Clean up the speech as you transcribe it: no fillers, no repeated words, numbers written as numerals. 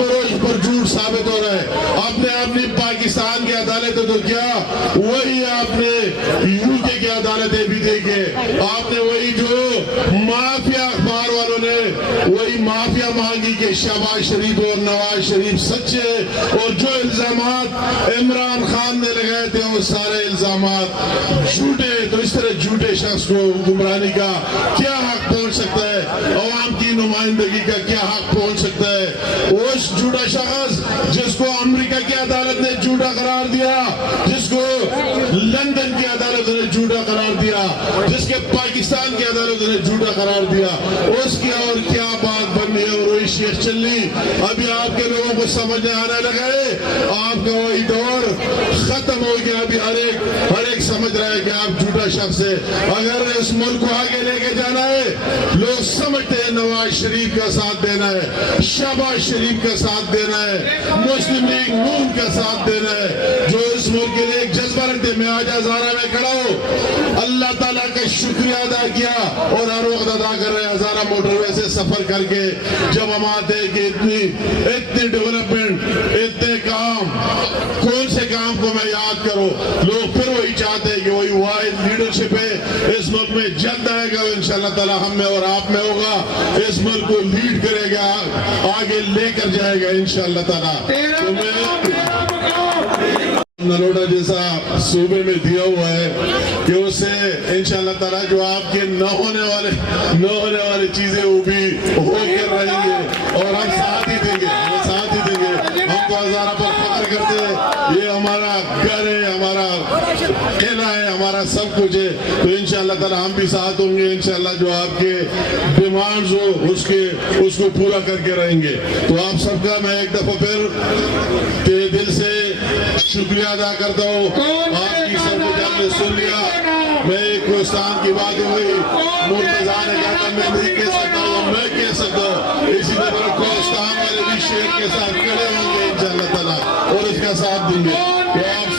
बरोज पर झूठ साबित हो रहा है। आपने अपनी पाकिस्तान की अदालतें तो क्या, वही आपने यूके की अदालतें भी देखे। आपने वही जो माफिया अखबार वालों ने वही माफिया मांगी कि शहबाज शरीफ और नवाज शरीफ सच्चे, और जो इल्जामात इमरान खान ने लगाए थे वो सारे इल्जामात झूठे। तो इस तरह झूठे शख्स को गुमरानी का क्या हक पहुंच सकता है, अवाम की नुमाइंदगी का क्या हक पहुंच सकता है? उस झूठा शख्स जिसको अमेरिका की अदालत ने झूठा करार दिया, जिसको लंदन की अदालत ने झूठा करार दिया, जिसके पाकिस्तान की अदालत ने झूठा करार दिया, उसकी और क्या बात बननी है? और वही शेख चल्ली अभी आपके लोगों को समझ में आने लगा है, आपका वही दौर खत्म हो गया। अभी हर एक समझ रहा है कि आप झूठा शख्स है। अगर इस मुल्क को आगे लेके जाना है, लोग समझते हैं नवाज शरीफ का साथ देना है, शहबाज शरीफ का साथ देना है, मुस्लिम लीग नून का साथ देना है, जो इस मुल्क के लिए एक जज्बा रखते। मैं आज हजारा में खड़ा हूँ, अल्लाह ताला का शुक्रिया अदा किया और हर वक्त अदा कर रहे हैं। हजारा मोटरवे से सफर करके जब हम आते हैं कि इतनी डेवलपमेंट, इतने काम, कौन से काम को मैं याद करूं, लोग फिर वही चाहते हैं कि वही वाइड लीडरशिप है इस मुल्क में। जल्द आएगा इंशाअल्लाह ताला, हम में और आप में होगा, इस मुल्क को लीड करेगा, आगे लेकर जाएगा इंशाअल्लाह ताला। नरोडा जैसा सूबे में दिया हुआ है कि उससे इंशाअल्लाह ताला जो आपके न होने वाले चीजें वो भी होकर रहेंगे, और हम साथ ही देंगे, हम तो हजारा पर फख्र करते हैं। ये हमारा घर है, हमारा खेला है, हमारा सब कुछ है। तो इंशाअल्लाह ताला हम भी साथ होंगे इंशाअल्लाह। जो आपके डिमांड्स हो उसको पूरा करके रहेंगे। तो आप सबका मैं एक दफा फिर दिल से शुक्रिया अदा करता हूँ। आपकी सब कुछ आपने सुन लिया। मैं एक कोस्तान की बात हुई, मुर्तजा ने कहा था मैं नहीं कह सकता हूँ, मैं कह सकता हूँ। इसी तरह कोस्तान वाले भी शेर के साथ खड़े होंगे इंशाअल्लाह ताला और इसका साथ देंगे। तो आप